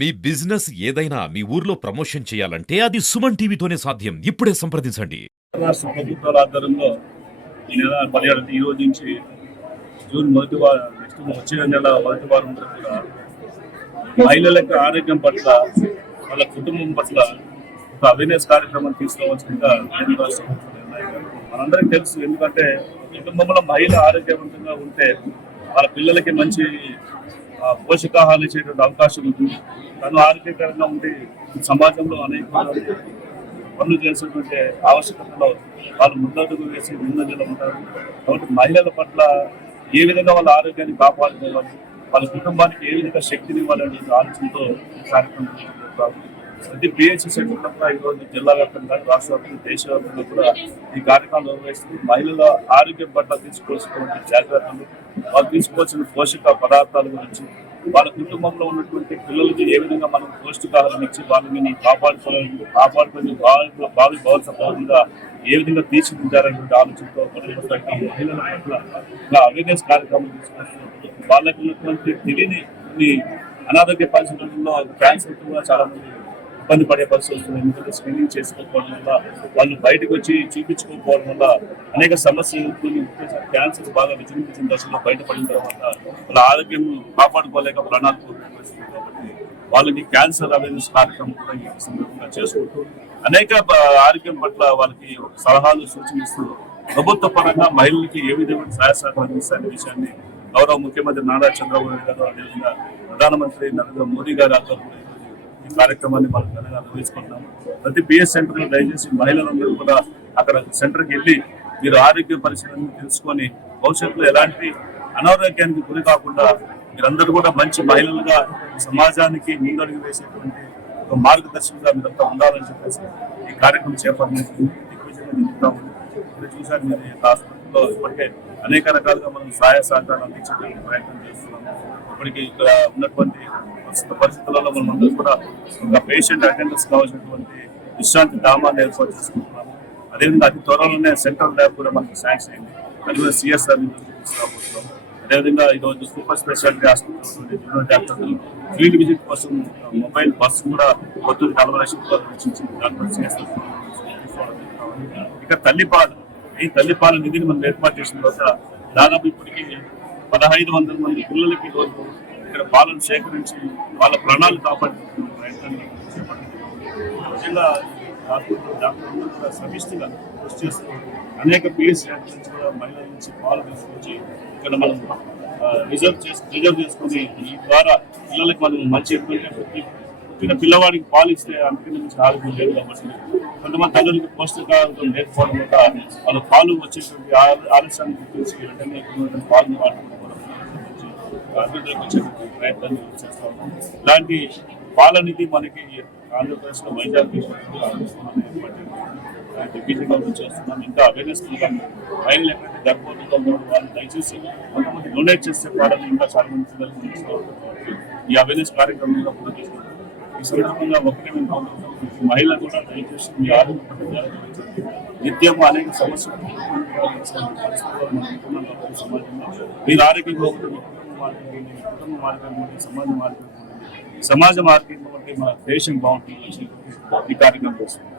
మీ business ఏదైనా మీ ఊర్లో promotion చేయాలంటే అది సుమన్ టీవీతోనే సాధ్యం. ఇప్పుడే సంప్రదించండి. రాష్ట్ర ప్రభుత్వాల ఆధ్వర్యంలో ఈ నెల 17 ఈ రోజు నుంచి జూన్ మొదటి వారం నెక్స్ట్ వచ్చే నెల మొదటి వారం వరకు కూడా మహిళలకు ఆరోగ్యం పట్ల వాళ్ళ కుటుంబం పట్ల ఒక అవేర్నెస్ కార్యక్రమం తీసుకోవాల్సిందిగా కేంద్ర రాష్ట్ర ప్రభుత్వం నిర్ణయించారు. మనందరికీ తెలుసు, ఎందుకంటే కుటుంబంలో మహిళ ఆరోగ్యవంతంగా ఉంటే వాళ్ళ పిల్లలకి మంచి పోషకాహారాలు ఇచ్చేటువంటి అవకాశం ఉంటుంది. తను ఆరోగ్యకరంగా ఉండి సమాజంలో అనేక పనులు చేసేటువంటి ఆవశ్యకతలో వాళ్ళు ముందడుగు వేసి ముందంజలో ఉంటారు. కాబట్టి మహిళల పట్ల ఏ విధంగా వాళ్ళ ఆరోగ్యాన్ని కాపాడుకోవాలి, వాళ్ళ కుటుంబానికి ఏ విధంగా శక్తిని ఇవ్వాలనే ఆలోచనతో ఈ కార్యక్రమం చేస్తున్నారు. ప్రతి పిహెచ్సి సెంటర్లో కూడా ఈరోజు జిల్లా వ్యాప్తంగా రాష్ట్ర వ్యాప్తంగా దేశవ్యాప్తంగా కూడా ఈ కార్యక్రమాలు నిర్వహిస్తుంది. మహిళల ఆరోగ్యం పట్ల తీసుకోవాల్సినటువంటి జాగ్రత్తలు, వాళ్ళు తీసుకోవాల్సిన పోషక పదార్థాల గురించి, వాళ్ళ కుటుంబంలో ఉన్నటువంటి పిల్లలకి ఏ విధంగా మనం పౌష్టికాహారం ఇచ్చి వాళ్ళని కాపాడుకొని భావి భవిష్యత్తుగా ఏ విధంగా తీర్చిదిద్దారనే ఆలోచనతో మహిళల పట్ల అవేర్నెస్ కార్యక్రమం తీసుకొస్తున్నారు. వాళ్ళకి ఉన్నటువంటి తెలియని అనారోగ్య పరిస్థితుల్లో క్యాన్సర్ కూడా చాలా మంది ఇబ్బంది పడే పరిస్థితి వస్తుంది. ఎందుకంటే స్క్రీనింగ్ చేసుకోకపోవడం వల్ల, వాళ్ళు బయటకు వచ్చి చూపించుకోకపోవడం వల్ల అనేక సమస్యలు, క్యాన్సర్ బాగా విజృంభించిన దశలో బయటపడిన తర్వాత వాళ్ళ ఆరోగ్యం కాపాడుకోలేక ప్రాణాలు కోల్పోతుంది. కాబట్టి వాళ్ళకి క్యాన్సర్ అవేర్నెస్ కార్యక్రమం కూడా ఈ సందర్భంగా చేసుకుంటూ అనేక ఆరోగ్యం పట్ల వాళ్ళకి సలహాలు సూచనిస్తూ ప్రభుత్వ పరంగా మహిళలకి ఏ విధమైన సహాయ సహకారం ఇస్తారనే విషయాన్ని గౌరవ ముఖ్యమంత్రి నారా చంద్రబాబు నాయుడు గారు, అదేవిధంగా ప్రధానమంత్రి నరేంద్ర మోదీ గారి ఆధ్వర్యంలో ఈ కార్యక్రమాన్ని మనం ఘనంగా నిర్వహించుకుంటున్నాము. ప్రతి పిఎస్ సెంటర్లో దయచేసి మహిళలందరూ కూడా అక్కడ సెంటర్కి వెళ్ళి మీరు ఆరోగ్య పరిశీలన తెలుసుకొని భవిష్యత్తులో ఎలాంటి అనారోగ్యానికి గురి కాకుండా మీరందరూ కూడా మంచి మహిళలుగా సమాజానికి ముందడుగు వేసేటువంటి ఒక మార్గదర్శకంగా మీరంతా ఉండాలని చెప్పేసి ఈ కార్యక్రమం చేపట్టింది. ఇప్పుడు చూసారు, మీరు హాస్పిటల్లో ఇప్పటికే అనేక రకాలుగా మనం సహాయ సహకారాలు అందించడానికి ప్రయత్నం చేస్తున్నాము. ఇప్పటికీ ఇక్కడ ఉన్నటువంటి పరిస్థితులలో మనం కూడా ఒక పేషెంట్ అటెండెన్స్ కావాల్సినటువంటి విశ్రాంతి ధామాన్ని ఏర్పాటు చేసుకుంటున్నాము. అదేవిధంగా అతి త్వరలోనే సెంట్రల్ ల్యాబ్ కూడా మనకి శాంక్షన్ అయింది. అది కూడా సిఎస్ఆర్ తీసుకురాబోతున్నాం. అదేవిధంగా ఈరోజు సూపర్ స్పెషాలిటీ హాస్పిటల్ జూనియర్ డాక్టర్లు ఫీల్డ్ విజిట్ కోసం మొబైల్ బస్సు కూడా కొత్తూరు 40 లక్షల రూపాయలు వెచ్చించింది. దాంట్లో సిఎస్ఆర్ ఇక తల్లిపాల నిధిని మనం ఏర్పాటు చేసిన తర్వాత దాదాపు ఇప్పటికీ 1500 మంది పిల్లలకి రోజు ఇక్కడ పాలను సేకరించి వాళ్ళ ప్రాణాలు కాపాడుతున్న ప్రయత్నాన్ని జిల్లా డాక్టర్లు కూడా సమిష్టిగా కృషి చేస్తూ అనేక పిఎస్సీ నుంచి కూడా మహిళల నుంచి పాలు తీసుకొచ్చి ఇక్కడ మనం రిజర్వ్ చేసుకుని ఈ ద్వారా పిల్లలకి మనం మంచి పుట్టిన పిల్లవాడికి పాలు ఇస్తే అంతకన్నా నుంచి ఆరోగ్యం లేదు. కాబట్టి కొంతమంది తల్లులకి పౌష్టికాహారం లేకపోవడం వల్ల వాళ్ళు పాలు వచ్చేటువంటి ఆలస్యాన్ని గుర్తించి వెంటనే పాలను వాడుకోవడం అభివృద్ధికి వచ్చేటువంటి ప్రయత్నాన్ని చేస్తూ ఉన్నాం. ఇలాంటి పాలనిధి మనకి ఆంధ్రప్రదేశ్లో వైజాగ్ గవర్నమెంట్ చేస్తున్నాం. ఇంకా అవేర్నెస్ మహిళలు ఎక్కడైతే గర్భవతులుగా ఉన్నారో వాళ్ళు దయచేసి కొంతమంది డొనేట్ చేసే పాలని ఇంకా చాలా మంది పిల్లలు ఈ అవేర్నెస్ కార్యక్రమంలో కూడా తీసుకుంటాం. ఈ సందర్భంగా ఒకటే మేము మహిళ కూడా దయచేసి మీ ఆరోగ్య నిత్యం అనేక సమస్యలు సమాజంలో మీరు ఆరోగ్యంగా ఉంటుంది, కుటుంబ మార్గం సమాజ మార్గం మన దేశం బాగుంటుంది ఈ కార్యక్రమం చేస్తుంది.